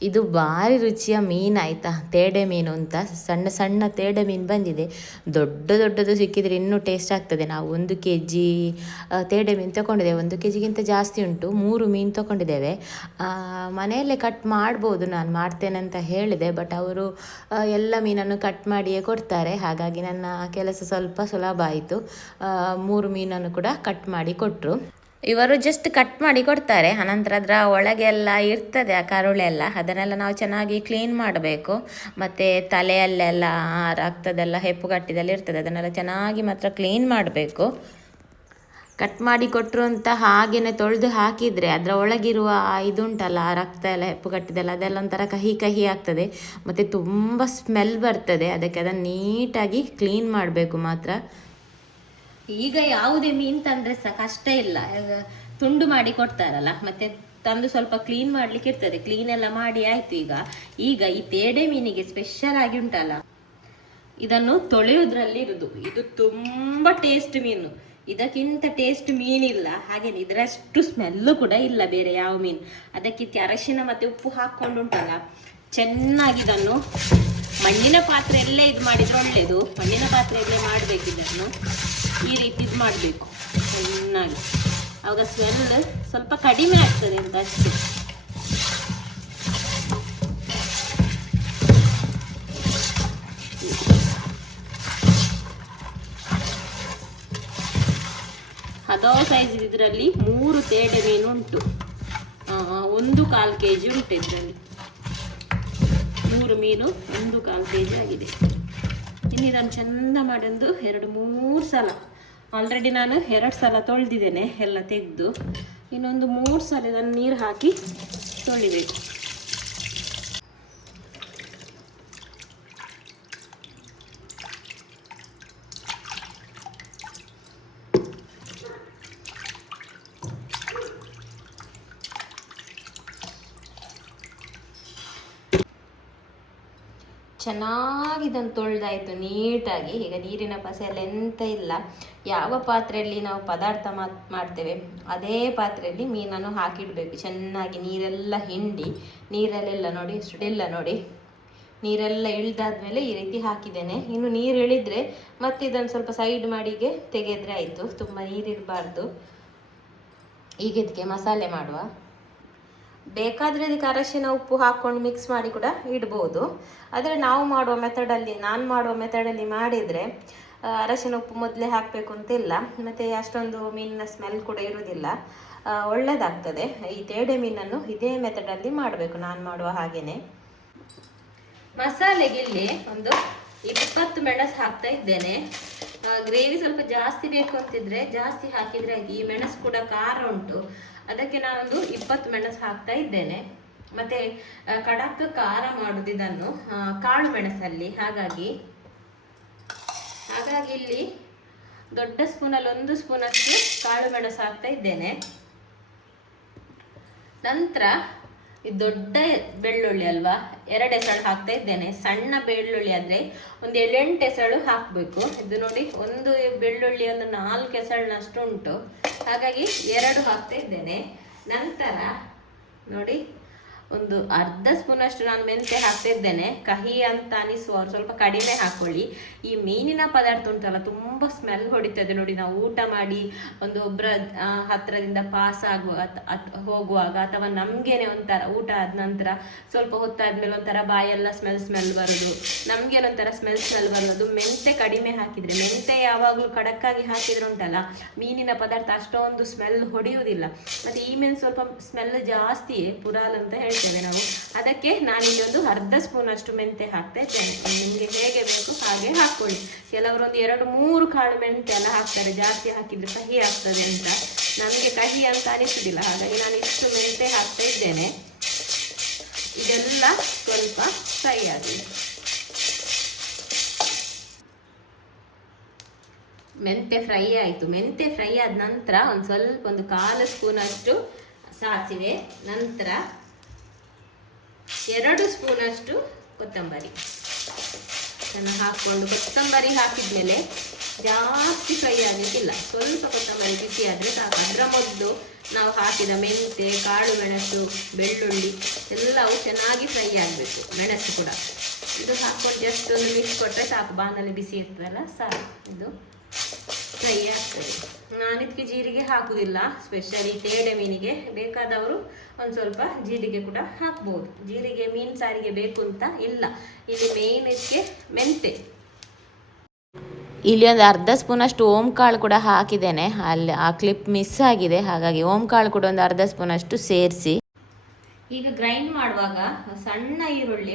ಇದು ಭಾರಿ ರುಚಿಯ ಮೀನು ಆಯಿತಾ, ತೇಡೆ ಮೀನು ಅಂತ. ಸಣ್ಣ ಸಣ್ಣ ತೇಡೆ ಮೀನು ಬಂದಿದೆ. ದೊಡ್ಡದು ಸಿಕ್ಕಿದರೆ ಇನ್ನೂ ಟೇಸ್ಟ್ ಆಗ್ತದೆ. ನಾವು 1 kg ತೇಡೆ ಮೀನು ತೊಗೊಂಡಿದ್ದೇವೆ. 1 kgಗಿಂತ ಜಾಸ್ತಿ ಉಂಟು. 3 ಮೀನು ತೊಗೊಂಡಿದ್ದೇವೆ. ಮನೆಯಲ್ಲೇ ಕಟ್ ಮಾಡ್ಬೋದು, ನಾನು ಮಾಡ್ತೇನೆ ಅಂತ ಹೇಳಿದೆ. ಬಟ್ ಅವರು ಎಲ್ಲ ಮೀನನ್ನು ಕಟ್ ಮಾಡಿಯೇ ಕೊಡ್ತಾರೆ. ಹಾಗಾಗಿ ನನ್ನ ಕೆಲಸ ಸ್ವಲ್ಪ ಸುಲಭ ಆಯಿತು. 3 ಮೀನನ್ನು ಕೂಡ ಕಟ್ ಮಾಡಿ ಕೊಟ್ಟರು. ಇವರು ಜಸ್ಟ್ ಕಟ್ ಮಾಡಿ ಕೊಡ್ತಾರೆ. ಅನಂತರ ಅದರ ಒಳಗೆಲ್ಲ ಇರ್ತದೆ ಆ ಕರುಳೆಲ್ಲ, ಅದನ್ನೆಲ್ಲ ನಾವು ಚೆನ್ನಾಗಿ ಕ್ಲೀನ್ ಮಾಡಬೇಕು. ಮತ್ತು ತಲೆಯಲ್ಲೆಲ್ಲ ರಕ್ತದೆಲ್ಲ ಹೆಪ್ಪುಗಟ್ಟಿದಲ್ಲಿ ಇರ್ತದೆ, ಅದನ್ನೆಲ್ಲ ಚೆನ್ನಾಗಿ ಮಾತ್ರ ಕ್ಲೀನ್ ಮಾಡಬೇಕು. ಕಟ್ ಮಾಡಿ ಕೊಟ್ಟರು ಅಂತ ಹಾಗೆಯೇ ತೊಳೆದು ಹಾಕಿದರೆ ಅದರ ಒಳಗಿರುವ ಇದುಂಟಲ್ಲ, ರಕ್ತ ಎಲ್ಲ ಹೆಪ್ಪುಗಟ್ಟಿದೆಲ್ಲ ಅದೆಲ್ಲ ಒಂಥರ ಕಹಿ ಕಹಿ ಆಗ್ತದೆ. ಮತ್ತು ತುಂಬ ಸ್ಮೆಲ್ ಬರ್ತದೆ. ಅದಕ್ಕೆ ಅದನ್ನು ನೀಟಾಗಿ ಕ್ಲೀನ್ ಮಾಡಬೇಕು ಮಾತ್ರ. ಈಗ ಯಾವುದೇ ಮೀನು ತಂದರೆ ಸಹ ಕಷ್ಟ ಇಲ್ಲ, ತುಂಡು ಮಾಡಿ ಕೊಡ್ತಾರಲ್ಲ. ಮತ್ತೆ ತಂದು ಸ್ವಲ್ಪ ಕ್ಲೀನ್ ಮಾಡ್ಲಿಕ್ಕೆ ಇರ್ತದೆ. ಕ್ಲೀನ್ ಎಲ್ಲ ಮಾಡಿ ಆಯ್ತು. ಈಗ ಈ ತೇಡೆ ಮೀನಿಗೆ ಸ್ಪೆಷಲ್ ಆಗಿ ಉಂಟಲ್ಲ, ಇದನ್ನು ತೊಳೆಯೋದ್ರಲ್ಲಿ ಇರುದು. ಇದು ತುಂಬಾ ಟೇಸ್ಟ್ ಮೀನು, ಇದಕ್ಕಿಂತ ಟೇಸ್ಟ್ ಮೀನಿಲ್ಲ. ಹಾಗೇನೆ ಇದರಷ್ಟು ಸ್ಮೆಲ್ಲು ಕೂಡ ಇಲ್ಲ ಬೇರೆ ಯಾವ ಮೀನು. ಅದಕ್ಕೆ ಅರಶಿನ ಮತ್ತೆ ಉಪ್ಪು ಹಾಕೊಂಡು ಉಂಟಲ್ಲ, ಚೆನ್ನಾಗಿ ಇದನ್ನು ಮಣ್ಣಿನ ಪಾತ್ರೆಯಲ್ಲೇ ಇದು ಮಾಡಿದ್ರೆ ಒಳ್ಳೇದು. ಮಣ್ಣಿನ ಪಾತ್ರೆಯಲ್ಲೇ ಮಾಡಬೇಕು ಇದನ್ನು. ಈ ರೀತಿ ಇದು ಮಾಡಬೇಕು ಚೆನ್ನಾಗಿ, ಆವಾಗ ಸ್ಮೆಲ್ ಸ್ವಲ್ಪ ಕಡಿಮೆ ಆಗ್ತದೆ ಅಂತ ಅಷ್ಟೇ. ಅದೋ ಸೈಜ್ ಇದರಲ್ಲಿ 3 ತೇಡೆ ಮೀನು ಉಂಟು. 1/4 kg ಉಂಟು ಇದರಲ್ಲಿ. 3 ಮೀನು 1/4 kg ಆಗಿದೆ. ಇನ್ನು ಇದನ್ನು ಚೆಂದ ಮಾಡಿ ಒಂದು 2-3 ಸಲ, ಆಲ್ರೆಡಿ ನಾನು 2 ಸಲ ತೊಳೆದಿದ್ದೇನೆ ಎಲ್ಲ ತೆಗೆದು. ಇನ್ನೊಂದು 3 ಸಲ ಇದನ್ನು ನೀರು ಹಾಕಿ ತೊಳಿಬೇಕು. ಚೆನ್ನಾಗಿ ಇದನ್ನು ತೊಳೆದಾಯಿತು ನೀಟಾಗಿ. ಈಗ ನೀರಿನ ಪಸೆ ಎಲ್ಲ ಎಂತ ಇಲ್ಲ. ಯಾವ ಪಾತ್ರೆಯಲ್ಲಿ ನಾವು ಪದಾರ್ಥ ಮಾಡ್ತೇವೆ ಅದೇ ಪಾತ್ರೆಯಲ್ಲಿ ಮೀನನ್ನು ಹಾಕಿಡಬೇಕು. ಚೆನ್ನಾಗಿ ನೀರೆಲ್ಲ ಹಿಂಡಿ, ನೀರಲ್ಲೆಲ್ಲ ನೋಡಿ ಇಷ್ಟೆಲ್ಲ ನೋಡಿ ನೀರೆಲ್ಲ ಇಳಿದಾದ್ಮೇಲೆ ಈ ರೀತಿ ಹಾಕಿದ್ದೇನೆ. ಇನ್ನು ನೀರು ಇಳಿದ್ರೆ ಮತ್ತೆ ಇದನ್ನು ಸ್ವಲ್ಪ ಸೈಡ್ ಮಾಡಿಗೆ ತೆಗೆದ್ರೆ ಆಯಿತು. ತುಂಬ ನೀರಿಡಬಾರ್ದು. ಈಗ ಇದಕ್ಕೆ ಮಸಾಲೆ ಮಾಡುವ. ಬೇಕಾದರೆ ಇದಕ್ಕೆ ಅರಶಿನ ಉಪ್ಪು ಹಾಕ್ಕೊಂಡು ಮಿಕ್ಸ್ ಮಾಡಿ ಕೂಡ ಇಡ್ಬೋದು. ಆದರೆ ನಾನು ಮಾಡುವ ಮೆಥಡಲ್ಲಿ ಮಾಡಿದರೆ ಅರಶಿನ ಉಪ್ಪು ಮೊದಲೇ ಹಾಕಬೇಕು ಅಂತಿಲ್ಲ. ಮತ್ತು ಅಷ್ಟೊಂದು ಮೀನಿನ ಸ್ಮೆಲ್ ಕೂಡ ಇರೋದಿಲ್ಲ, ಒಳ್ಳೆಯದಾಗ್ತದೆ. ಈ ತೇಡೆ ಮೀನನ್ನು ಇದೇ ಮೆಥಡಲ್ಲಿ ಮಾಡಬೇಕು, ನಾನು ಮಾಡುವ ಹಾಗೆಯೇ. ಮಸಾಲೆಗೆ ಇಲ್ಲಿ ಒಂದು 20 ಮೆಣಸು ಹಾಕ್ತಾ ಇದ್ದೇನೆ. ಗ್ರೇವಿ ಸ್ವಲ್ಪ ಜಾಸ್ತಿ ಬೇಕು ಅಂತಿದ್ರೆ ಜಾಸ್ತಿ ಹಾಕಿದರೆ ಆಯ್ತು. ಈ ಮೆಣಸು ಕೂಡ ಖಾರ ಉಂಟು, ಅದಕ್ಕೆ ನಾನೊಂದು 20 ಮೆಣಸು ಹಾಕ್ತಾ ಇದ್ದೇನೆ. ಮತ್ತು ಖಡಕ್ ಖಾರ ಮಾಡುದು ಇದನ್ನು ಕಾಳು ಮೆಣಸಲ್ಲಿ. ಹಾಗಾಗಿ ಇಲ್ಲಿ ದೊಡ್ಡ ಸ್ಪೂನಲ್ಲಿ 1 ಸ್ಪೂನಷ್ಟು ಕಾಳು ಮೆಣಸು ಹಾಕ್ತಾ ಇದ್ದೇನೆ. ನಂತರ ಈ ದೊಡ್ಡ ಬೆಳ್ಳುಳ್ಳಿ ಅಲ್ವಾ, 2 ಎಸಳು ಹಾಕ್ತಾ ಇದ್ದೇನೆ. ಸಣ್ಣ ಬೆಳ್ಳುಳ್ಳಿ ಆದರೆ ಒಂದು 7-8 ಎಸಳು ಹಾಕಬೇಕು. ಇದು ನೋಡಿ, ಒಂದು ಬೆಳ್ಳುಳ್ಳಿ ಒಂದು 4 ಎಸಳಿನಷ್ಟು ಉಂಟು, ಹಾಗಾಗಿ 2 ಹಾಕ್ತಾ ಇದ್ದೇನೆ. ನಂತರ ನೋಡಿ ಒಂದು ಅರ್ಧ ಸ್ಪೂನಷ್ಟು ನಾನು ಮೆಂತೆ ಹಾಕ್ತಾ ಇದ್ದೇನೆ. ಕಹಿ ಅಂತ ಅನಿಸುವ ಸ್ವಲ್ಪ ಕಡಿಮೆ ಹಾಕೊಳ್ಳಿ. ಈ ಮೀನಿನ ಪದಾರ್ಥ ಉಂಟಲ್ಲ ತುಂಬ ಸ್ಮೆಲ್ ಹೊಡಿತದೆ ನೋಡಿ. ನಾವು ಊಟ ಮಾಡಿ ಒಂದು ಒಬ್ಬರ ಹತ್ರದಿಂದ ಪಾಸ್ ಹೋಗುವಾಗ ಅಥವಾ ನಮಗೇನೆ ಒಂಥರ ಊಟ ಆದ ನಂತರ ಸ್ವಲ್ಪ ಹೊತ್ತಾದ್ಮೇಲೆ ಒಂಥರ ಬಾಯೆಲ್ಲ ಸ್ಮೆಲ್ ಬರೋದು, ನಮಗೇನೆ ಒಂಥರ ಸ್ಮೆಲ್ ಬರೋದು. ಮೆಂತೆ ಕಡಿಮೆ ಹಾಕಿದರೆ, ಮೆಂತೆ ಯಾವಾಗಲೂ ಖಡಕ್ಕಾಗಿ ಹಾಕಿದ್ರೆ ಉಂಟಲ್ಲ ಮೀನಿನ ಪದಾರ್ಥ ಅಷ್ಟೊಂದು ಸ್ಮೆಲ್ ಹೊಡೆಯುವುದಿಲ್ಲ. ಮತ್ತು ಈ ಮೀನು ಸ್ವಲ್ಪ ಸ್ಮೆಲ್ ಜಾಸ್ತಿಯೇ, ಪುರಾಲ್ ಅಂತ ಹೇಳ್ತೇವೆ ನಾವು. ಅದಕ್ಕೆ ನಾನಿಲ್ಲಿ ಒಂದು ಅರ್ಧ ಸ್ಪೂನಷ್ಟು ಮೆಂತೆ ಹಾಕ್ತಾ ಇದ್ದೇನೆ. ನಿಮಗೆ ಹೇಗೆ ಬೇಕು ಹಾಗೆ ಹಾಕ್ಕೊಳ್ಳಿ. ಕೆಲವರು ಒಂದು 2-3 ಕಾಳು ಮೆಂತೆ ಎಲ್ಲ ಹಾಕ್ತಾರೆ, ಜಾಸ್ತಿ ಹಾಕಿದ್ರೆ ಕಹಿ ಆಗ್ತದೆ ಅಂತ. ನಮಗೆ ಕಹಿ ಅಂತ ಅನಿಸುವುದಿಲ್ಲ, ಹಾಗಾಗಿ ನಾನು ಇಷ್ಟು ಮೆಂತೆ ಹಾಕ್ತಾ ಇದ್ದೇನೆ. ಇದೆಲ್ಲ ಸ್ವಲ್ಪ ಫ್ರೈ ಆಗಲಿ. ಮೆಂತೆ ಫ್ರೈ ಆಯಿತು. ಮೆಂತೆ ಫ್ರೈ ಆದ ನಂತರ ಒಂದು 1/4 ಸ್ಪೂನಷ್ಟು ಸಾಸಿವೆ, ನಂತರ 2 ಸ್ಪೂನಷ್ಟು ಕೊತ್ತಂಬರಿ ಹಾಕ್ಕೊಂಡು, ಕೊತ್ತಂಬರಿ ಹಾಕಿದ್ಮೇಲೆ ಜಾಸ್ತಿ ಫ್ರೈ ಆಗಲಿಕ್ಕಿಲ್ಲ, ಸ್ವಲ್ಪ ಕೊತ್ತಂಬರಿ ಬಿಸಿ ಆದರೆ ಸಾಕು. ಅದರ ಮೊದಲು ನಾವು ಹಾಕಿದ ಮೆಂತೆ, ಕಾಳು ಮೆಣಸು, ಬೆಳ್ಳುಳ್ಳಿ ಎಲ್ಲವೂ ಚೆನ್ನಾಗಿ ಫ್ರೈ ಆಗಬೇಕು. ಮೆಣಸು ಕೂಡ ಇದು ಹಾಕ್ಕೊಂಡು ಜಸ್ಟ್ ಒಂದು ಮಿಕ್ಸ್ ಕೊಟ್ಟರೆ ಸಾಕು. ಬಾಣಲೆ ಬಿಸಿ ಇರ್ತದಲ್ಲ ಸಾಕು, ಇದು ಫ್ರೈ ಆಗ್ತದೆ. ನಾನು ಇದಕ್ಕೆ ಜೀರಿಗೆ ಹಾಕುವುದಿಲ್ಲ. ಸ್ಪೆಷಲಿ ತೇಡೆ ಮೀನಿಗೆ ಬೇಕಾದವರು ಒಂದು ಸ್ವಲ್ಪ ಜೀರಿಗೆ ಕೂಡ ಹಾಕ್ಬೋದು. ಜೀರಿಗೆ ಮೀನು ಸಾರಿಗೆ ಬೇಕು ಅಂತ ಇಲ್ಲ. ಇಲ್ಲಿ ಮೇನ್ ಇದಕ್ಕೆ ಮೆಂತೆ. ಇಲ್ಲಿ ಒಂದು ಅರ್ಧ ಸ್ಪೂನಷ್ಟು ಓಂ ಕಾಳು ಕೂಡ ಹಾಕಿದ್ದೇನೆ. ಅಲ್ಲಿ ಆ ಕ್ಲಿಪ್ ಮಿಸ್ ಆಗಿದೆ, ಹಾಗಾಗಿ ಓಂ ಕಾಳು ಕೂಡ ಒಂದು ಅರ್ಧ ಸ್ಪೂನಷ್ಟು ಸೇರಿಸಿ. ಈಗ ಗ್ರೈಂಡ್ ಮಾಡುವಾಗ ಸಣ್ಣ ಈರುಳ್ಳಿ,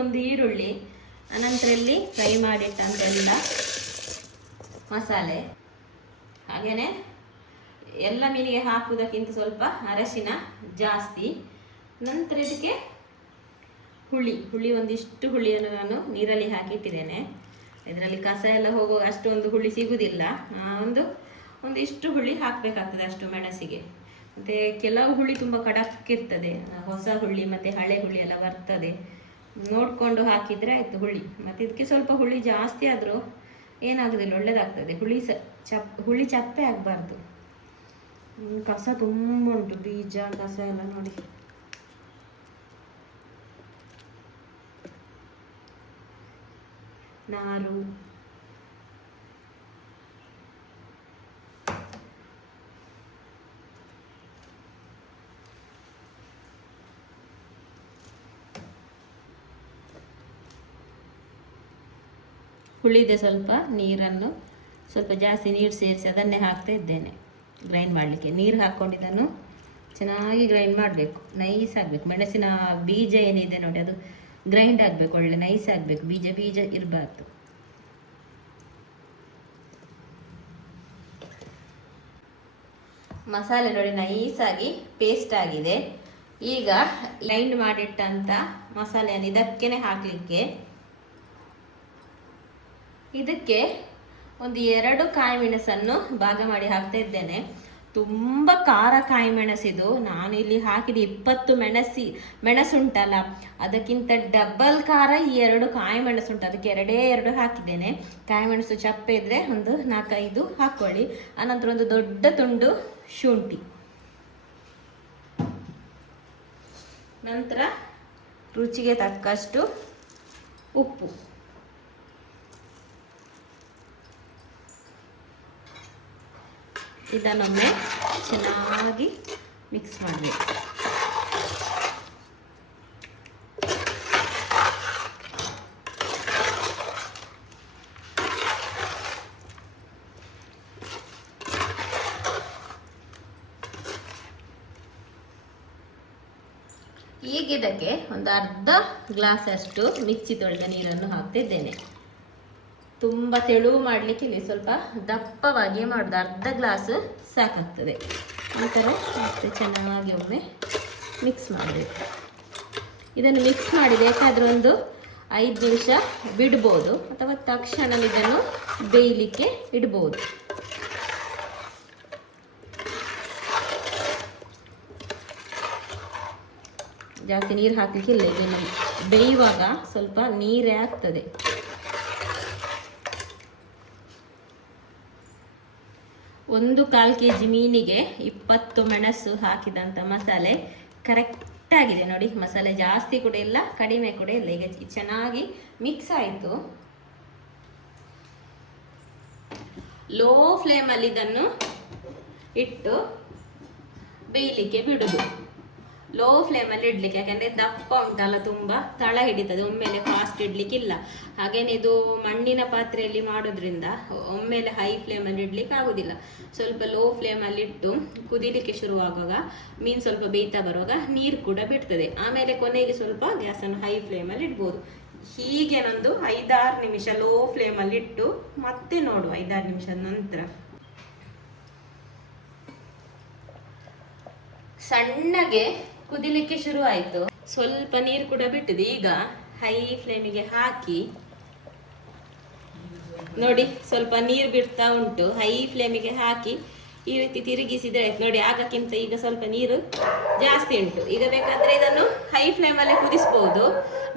ಒಂದು ಈರುಳ್ಳಿ, ಅನಂತರ ಇಲ್ಲಿ ಫ್ರೈ ಮಾಡಿಟ್ಟಂತೆಲ್ಲ ಮಸಾಲೆ, ಹಾಗೆಯೇ ಎಲ್ಲ ಮೀನಿಗೆ ಹಾಕುವುದಕ್ಕಿಂತ ಸ್ವಲ್ಪ ಅರಶಿನ ಜಾಸ್ತಿ. ನಂತರ ಇದಕ್ಕೆ ಹುಳಿ ಒಂದಿಷ್ಟು ಹುಳಿಯನ್ನು ನಾನು ನೀರಲ್ಲಿ ಹಾಕಿಟ್ಟಿದ್ದೇನೆ. ಇದರಲ್ಲಿ ಕಸ ಎಲ್ಲ ಹೋಗುವ ಅಷ್ಟೊಂದು ಹುಳಿ ಸಿಗುವುದಿಲ್ಲ. ಒಂದಿಷ್ಟು ಹುಳಿ ಹಾಕಬೇಕಾಗ್ತದೆ ಅಷ್ಟು ಮೆಣಸಿಗೆ. ಮತ್ತು ಕೆಲವು ಹುಳಿ ತುಂಬ ಖಡಕ್ ಇರ್ತದೆ, ಹೊಸ ಹುಳಿ ಮತ್ತು ಹಳೆ ಹುಳಿ ಎಲ್ಲ ಬರ್ತದೆ. ನೋಡಿಕೊಂಡು ಹಾಕಿದರೆ ಆಯಿತು ಹುಳಿ. ಮತ್ತು ಇದಕ್ಕೆ ಸ್ವಲ್ಪ ಹುಳಿ ಜಾಸ್ತಿ ಆದರೂ ಏನಾಗೋದಿಲ್ಲ, ಒಳ್ಳೆಯದಾಗ್ತದೆ. ಹುಳಿ ಚಪ್ಪೆ ಆಗಬಾರ್ದು. ಕಸ ತುಂಬ ಉಂಟು, ಬೀಜ ಕಸ ಎಲ್ಲ ನೋಡಿ. ನಾರು ಹುಳಿದೆ ಸ್ವಲ್ಪ ನೀರನ್ನು ಸ್ವಲ್ಪ ಜಾಸ್ತಿ ನೀರು ಸೇರಿಸಿ ಅದನ್ನೇ ಹಾಕ್ತಾ ಇದ್ದೇನೆ ಗ್ರೈಂಡ್ ಮಾಡಲಿಕ್ಕೆ. ನೀರು ಹಾಕ್ಕೊಂಡಿದ್ದನ್ನು ಚೆನ್ನಾಗಿ ಗ್ರೈಂಡ್ ಮಾಡಬೇಕು, ನೈಸ್ ಆಗಬೇಕು. ಮೆಣಸಿನ ಬೀಜ ಏನಿದೆ ನೋಡಿ ಅದು ಗ್ರೈಂಡ್ ಆಗಬೇಕು, ಒಳ್ಳೆ ನೈಸ್ ಆಗಬೇಕು. ಬೀಜ ಇರಬಾರ್ದು. ಮಸಾಲೆ ನೋಡಿ ನೈಸಾಗಿ ಪೇಸ್ಟ್ ಆಗಿದೆ. ಈಗ ಗ್ರೈಂಡ್ ಮಾಡಿಟ್ಟಂಥ ಮಸಾಲೆಯನ್ನು ಇದಕ್ಕೇ ಹಾಕಲಿಕ್ಕೆ. ಇದಕ್ಕೆ ಒಂದು 2 ಕಾಯಿ ಮೆಣಸನ್ನು ಭಾಗ ಮಾಡಿ ಹಾಕ್ತಾ ಇದ್ದೇನೆ. ತುಂಬ ಖಾರ ಕಾಯಿ ಮೆಣಸಿದು. ನಾನು ಇಲ್ಲಿ ಹಾಕಿದ 20 ಮೆಣಸುಂಟಲ್ಲ, ಅದಕ್ಕಿಂತ ಡಬಲ್ ಖಾರ ಈ 2 ಕಾಯಿ ಮೆಣಸುಂಟು. ಅದಕ್ಕೆ 2 ಹಾಕಿದ್ದೇನೆ. ಕಾಯಿ ಮೆಣಸು ಚಪ್ಪೆ ಇದ್ದರೆ ಒಂದು 4-5 ಹಾಕ್ಕೊಳ್ಳಿ. ಆನಂತರ ಒಂದು ದೊಡ್ಡ ತುಂಡು ಶುಂಠಿ, ನಂತರ ರುಚಿಗೆ ತಕ್ಕಷ್ಟು ಉಪ್ಪು. ಇದನ್ನೊಮ್ಮೆ ಚೆನ್ನಾಗಿ ಮಿಕ್ಸ್ ಮಾಡಬೇಕು. ಈಗ ಇದಕ್ಕೆ ಒಂದು ಅರ್ಧ ಗ್ಲಾಸ್ ಅಷ್ಟು ಮಿಕ್ಸಿ ತೊಳೆದ ನೀರನ್ನು ಹಾಕ್ತಿದ್ದೇನೆ. ತುಂಬ ತೆಳುವು ಮಾಡಲಿಕ್ಕೆ ಇಲ್ಲಿ ಸ್ವಲ್ಪ ದಪ್ಪವಾಗಿ ಮಾಡೋದು. ಅರ್ಧ ಗ್ಲಾಸ್ ಸಾಕಾಗ್ತದೆ. ನಂತರ ಮತ್ತೆ ಚೆನ್ನಾಗಿ ಒಮ್ಮೆ ಮಿಕ್ಸ್ ಮಾಡಬೇಕು. ಇದನ್ನು ಮಿಕ್ಸ್ ಮಾಡಿ ಬೇಕಾದರೆ ಒಂದು 5 ನಿಮಿಷ ಬಿಡ್ಬೋದು, ಅಥವಾ ತಕ್ಷಣ ಇದನ್ನು ಬೇಯಲಿಕ್ಕೆ ಇಡ್ಬೋದು. ಜಾಸ್ತಿ ನೀರು ಹಾಕಲಿಕ್ಕಿಲ್ಲ. ಇದನ್ನು ಬೇಯುವಾಗ ಸ್ವಲ್ಪ ನೀರೇ ಆಗ್ತದೆ. ಒಂದು 1/4 kg ಮೀನಿಗೆ 20 ಮೆಣಸು ಹಾಕಿದಂಥ ಮಸಾಲೆ ಕರೆಕ್ಟಾಗಿದೆ ನೋಡಿ. ಮಸಾಲೆ ಜಾಸ್ತಿ ಕೂಡ ಇಲ್ಲ, ಕಡಿಮೆ ಕೂಡ ಇಲ್ಲ. ಈಗ ಚೆನ್ನಾಗಿ ಮಿಕ್ಸ್ ಆಯಿತು. ಲೋ ಫ್ಲೇಮಲ್ಲಿ ಇದನ್ನು ಇಟ್ಟು ಬೇಯಲಿಕ್ಕೆ ಬಿಡುದು. ಲೋ ಫ್ಲೇಮಲ್ಲಿ ಇಡಲಿಕ್ಕೆ, ಯಾಕೆಂದರೆ ದಪ್ಪ ಉಂಟಲ್ಲ, ತುಂಬ ತಳ ಹಿಡಿತದೆ. ಒಮ್ಮೆಲೆ ಫಾಸ್ಟ್ ಇಡಲಿಕ್ಕಿಲ್ಲ. ಹಾಗೇನೆ ಇದು ಮಣ್ಣಿನ ಪಾತ್ರೆಯಲ್ಲಿ ಮಾಡೋದ್ರಿಂದ ಒಮ್ಮೆಲೆ ಹೈ ಫ್ಲೇಮಲ್ಲಿ ಇಡ್ಲಿಕ್ಕೆ ಆಗೋದಿಲ್ಲ. ಸ್ವಲ್ಪ ಲೋ ಫ್ಲೇಮಲ್ಲಿ ಇಟ್ಟು ಕುದಿಲಿಕ್ಕೆ ಶುರುವಾಗುವಾಗ ಮೀನು ಸ್ವಲ್ಪ ಬೇಯ್ತಾ ಬರುವಾಗ ನೀರು ಕೂಡ ಬಿಡ್ತದೆ. ಆಮೇಲೆ ಕೊನೆಗೆ ಸ್ವಲ್ಪ ಗ್ಯಾಸನ್ನು ಹೈ ಫ್ಲೇಮಲ್ಲಿ ಇಡ್ಬೋದು. ಹೀಗೆ ನಂದು 5-6 ನಿಮಿಷ ಲೋ ಫ್ಲೇಮಲ್ಲಿ ಇಟ್ಟು ಮತ್ತೆ ನೋಡುವ 5-6 ನಿಮಿಷದ ನಂತರ. ಸಣ್ಣಗೆ ಕುದಿಲಿಕ್ಕೆ ಶುರು ಆಯಿತು. ಸ್ವಲ್ಪ ನೀರು ಕೂಡ ಬಿಟ್ಟಿದೆ. ಈಗ ಹೈ ಫ್ಲೇಮಿಗೆ ಹಾಕಿ ನೋಡಿ, ಸ್ವಲ್ಪ ನೀರು ಬಿಡ್ತಾ ಉಂಟು. ಹೈ ಫ್ಲೇಮಿಗೆ ಹಾಕಿ ಈ ರೀತಿ ತಿರುಗಿಸಿದ್ರೆ ಆಯ್ತು ನೋಡಿ. ಆಗಕ್ಕಿಂತ ಈಗ ಸ್ವಲ್ಪ ನೀರು ಜಾಸ್ತಿ ಉಂಟು. ಈಗ ಬೇಕಾದರೆ ಇದನ್ನು ಹೈ ಫ್ಲೇಮಲ್ಲೇ ಕುದಿಸ್ಬೋದು.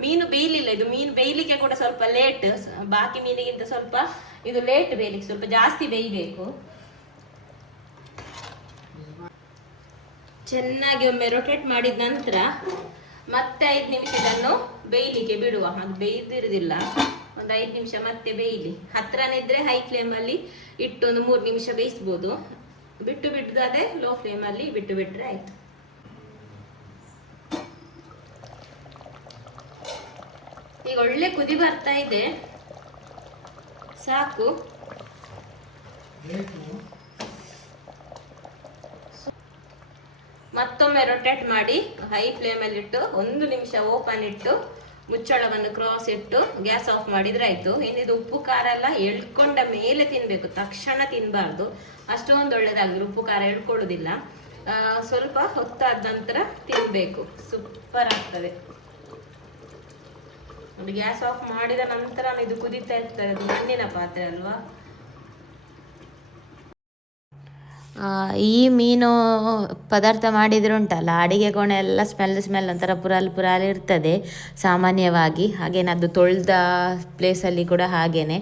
ಮೀನು ಬೇಯಲಿಲ್ಲ, ಇದು ಮೀನು ಬೇಯಲಿಕ್ಕೆ ಕೂಡ ಸ್ವಲ್ಪ ಲೇಟ್. ಬಾಕಿ ಮೀನಿಗಿಂತ ಸ್ವಲ್ಪ ಇದು ಲೇಟ್ ಬೇಯಲಿಕ್ಕೆ, ಸ್ವಲ್ಪ ಜಾಸ್ತಿ ಬೇಯಬೇಕು. ಚೆನ್ನಾಗಿ ಒಮ್ಮೆ ರೊಟೇಟ್ ಮಾಡಿದ ನಂತರ ಮತ್ತೆ 5 ನಿಮಿಷ ಇದನ್ನು ಬೇಯಲಿಕ್ಕೆ ಬಿಡುವ. ಅದು ಬೇಯ್ದಿರುವುದಿಲ್ಲ, ಒಂದು 5 ನಿಮಿಷ ಮತ್ತೆ ಬೇಯಲಿ. ಹತ್ರನಿದ್ರೆ ಹೈ ಫ್ಲೇಮಲ್ಲಿ ಇಟ್ಟು ಒಂದು 3 ನಿಮಿಷ ಬೇಯಿಸ್ಬೋದು. ಬಿಟ್ಟು ಬಿಟ್ಟದಾದ್ರೆ ಲೋ ಫ್ಲೇಮಲ್ಲಿ ಬಿಟ್ಟು ಬಿಟ್ಟರೆ ಆಯ್ತು. ಈಗ ಒಳ್ಳೆ ಕುದಿ ಬರ್ತಾ ಇದೆ, ಸಾಕು. ಮತ್ತೊಮ್ಮೆ ರೊಟೇಟ್ ಮಾಡಿ ಹೈ ಫ್ಲೇಮಲ್ಲಿ ಇಟ್ಟು 1 ನಿಮಿಷ ಓಪನ್ ಇಟ್ಟು ಮುಚ್ಚಳವನ್ನು ಕ್ರಾಸ್ ಇಟ್ಟು ಗ್ಯಾಸ್ ಆಫ್ ಮಾಡಿದ್ರೆ ಆಯ್ತು. ಇನ್ನಿದು ಉಪ್ಪು ಖಾರ ಎಲ್ಲ ಎಳ್ಕೊಂಡ ಮೇಲೆ ತಿನ್ಬೇಕು, ತಕ್ಷಣ ತಿನ್ನಬಾರ್ದು, ಅಷ್ಟೊಂದು ಒಳ್ಳೇದಾಗಿದ್ರು. ಉಪ್ಪು ಖಾರ ಎಳ್ಕೊಳ್ಳೋದಿಲ್ಲ, ಸ್ವಲ್ಪ ಹೊತ್ತಾದ ನಂತರ ತಿನ್ಬೇಕು, ಸೂಪರ್ ಆಗ್ತದೆ. ನೋಡಿ, ಗ್ಯಾಸ್ ಆಫ್ ಮಾಡಿದ ನಂತರ ಇದು ಕುದೀತಾ ಇರ್ತದೆ. ಅದು ಮಣ್ಣಿನ ಪಾತ್ರೆ ಅಲ್ವಾ. ಈ ಮೀನು ಪದಾರ್ಥ ಮಾಡಿದರೆ ಉಂಟಲ್ಲ, ಅಡಿಗೆ ಕೋಣೆ ಎಲ್ಲ ಸ್ಮೆಲ್ ಒಂಥರ ಪುರಾಲ್ ಇರ್ತದೆ ಸಾಮಾನ್ಯವಾಗಿ. ಹಾಗೇನೆ ಅದು ತೊಳೆದ ಪ್ಲೇಸಲ್ಲಿ ಕೂಡ ಹಾಗೇನೆ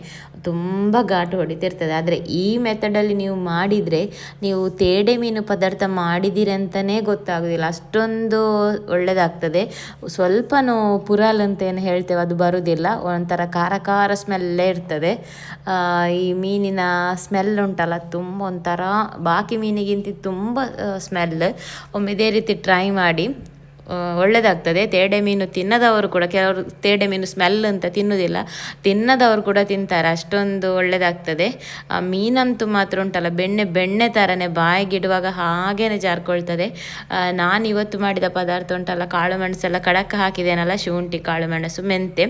ತುಂಬ ಘಾಟು ಹೊಡಿತಿರ್ತದೆ. ಆದರೆ ಈ ಮೆಥಡಲ್ಲಿ ನೀವು ಮಾಡಿದರೆ ನೀವು ತೇಡೆ ಮೀನು ಪದಾರ್ಥ ಮಾಡಿದ್ದೀರಿ ಅಂತಲೇ ಗೊತ್ತಾಗೋದಿಲ್ಲ, ಅಷ್ಟೊಂದು ಒಳ್ಳೆಯದಾಗ್ತದೆ. ಸ್ವಲ್ಪನೂ ಪುರಾಲ್ ಅಂತ ಏನು ಹೇಳ್ತೇವೆ ಅದು ಬರುವುದಿಲ್ಲ, ಒಂಥರ ಖಾರ ಸ್ಮೆಲ್ಲೇ ಇರ್ತದೆ. ಈ ಮೀನಿನ ಸ್ಮೆಲ್ ಉಂಟಲ್ಲ ತುಂಬ ಒಂಥರ ಬಾಕಿ ಮೀನಿಗಿಂತ ತುಂಬ ಸ್ಮೆಲ್. ಒಮ್ಮೆ ಇದೇ ರೀತಿ ಟ್ರೈ ಮಾಡಿ, ಒಳ್ಳೆಯದಾಗ್ತದೆ. ತೇಡೆ ಮೀನು ತಿನ್ನದವರು ಕೂಡ, ಕೆಲವರು ತೇಡೆ ಮೀನು ಸ್ಮೆಲ್ ಅಂತ ತಿನ್ನೋದಿಲ್ಲ, ತಿನ್ನದವರು ಕೂಡ ತಿಂತಾರೆ, ಅಷ್ಟೊಂದು ಒಳ್ಳೆಯದಾಗ್ತದೆ. ಮೀನಂತೂ ಮಾತ್ರ ಉಂಟಲ್ಲ ಬೆಣ್ಣೆ ಥರನೇ ಬಾಯಿಗಿಡುವಾಗ ಹಾಗೇ ಜಾರ್ಕೊಳ್ತದೆ. ನಾನು ಇವತ್ತು ಮಾಡಿದ ಪದಾರ್ಥ ಉಂಟಲ್ಲ, ಕಾಳು ಮೆಣಸೆಲ್ಲ ಖಡಕ್ ಹಾಕಿದ್ದೇನಲ್ಲ, ಶುಂಠಿ, ಕಾಳು ಮೆಣಸು, ಮೆಂತೆ,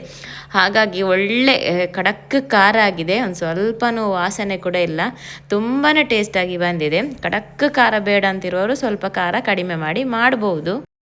ಹಾಗಾಗಿ ಒಳ್ಳೆ ಖಡಕ್ ಖಾರ ಆಗಿದೆ, ಒಂದು ಸ್ವಲ್ಪನೂ ವಾಸನೆ ಕೂಡ ಇಲ್ಲ, ತುಂಬಾ ಟೇಸ್ಟಾಗಿ ಬಂದಿದೆ. ಖಡಕ್ ಖಾರ ಬೇಡ ಅಂತಿರುವವರು ಸ್ವಲ್ಪ ಖಾರ ಕಡಿಮೆ ಮಾಡಿ ಮಾಡ್ಬೋದು.